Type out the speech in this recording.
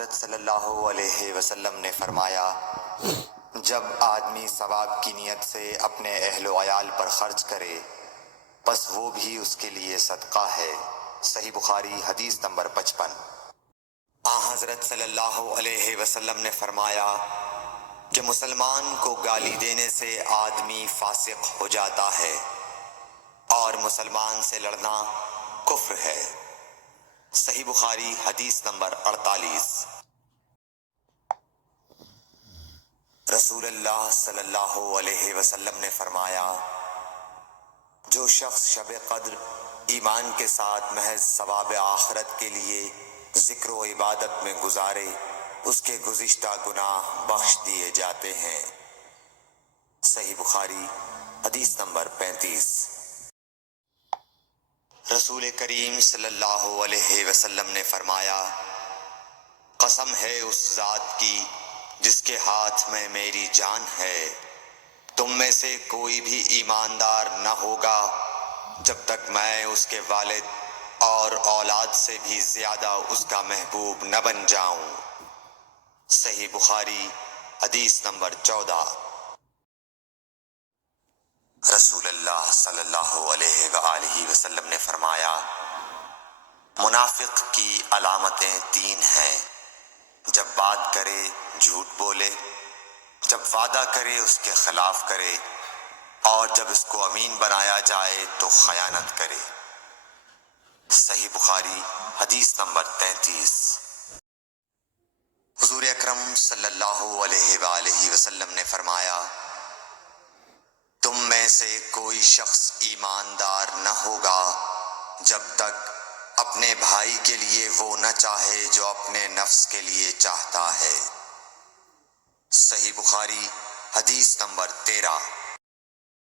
حضرت صلی اللہ علیہ وسلم نے فرمایا، جب آدمی ثواب کی نیت سے اپنے اہل و عیال پر خرچ کرے بس وہ بھی اس کے لیے صدقہ ہے۔ صحیح بخاری حدیث نمبر 55۔ حضرت صلی اللہ علیہ وسلم نے فرمایا کہ مسلمان کو گالی دینے سے آدمی فاسق ہو جاتا ہے اور مسلمان سے لڑنا کفر ہے۔ صحیح بخاری حدیث نمبر 48۔ رسول اللہ صلی اللہ علیہ وسلم نے فرمایا، جو شخص شب قدر ایمان کے ساتھ محض ثواب آخرت کے لیے ذکر و عبادت میں گزارے اس کے گزشتہ گناہ بخش دیے جاتے ہیں۔ صحیح بخاری حدیث نمبر 35۔ رسول کریم صلی اللہ علیہ وسلم نے فرمایا، قسم ہے اس ذات کی جس کے ہاتھ میں میری جان ہے، تم میں سے کوئی بھی ایماندار نہ ہوگا جب تک میں اس کے والد اور اولاد سے بھی زیادہ اس کا محبوب نہ بن جاؤں۔ صحیح بخاری حدیث نمبر 14۔ رسول اللہ صلی اللہ علیہ وآلہ وسلم نے فرمایا، منافق کی علامتیں 3 ہیں، جب بات کرے جھوٹ بولے، جب وعدہ کرے اس کے خلاف کرے، اور جب اس کو امین بنایا جائے تو خیانت کرے۔ صحیح بخاری حدیث نمبر 33۔ حضور اکرم صلی اللہ علیہ وآلہ وسلم نے فرمایا، تم میں سے کوئی شخص ایماندار نہ ہوگا جب تک اپنے بھائی کے لیے وہ نہ چاہے جو اپنے نفس کے لیے چاہتا ہے۔ صحیح بخاری حدیث نمبر 13۔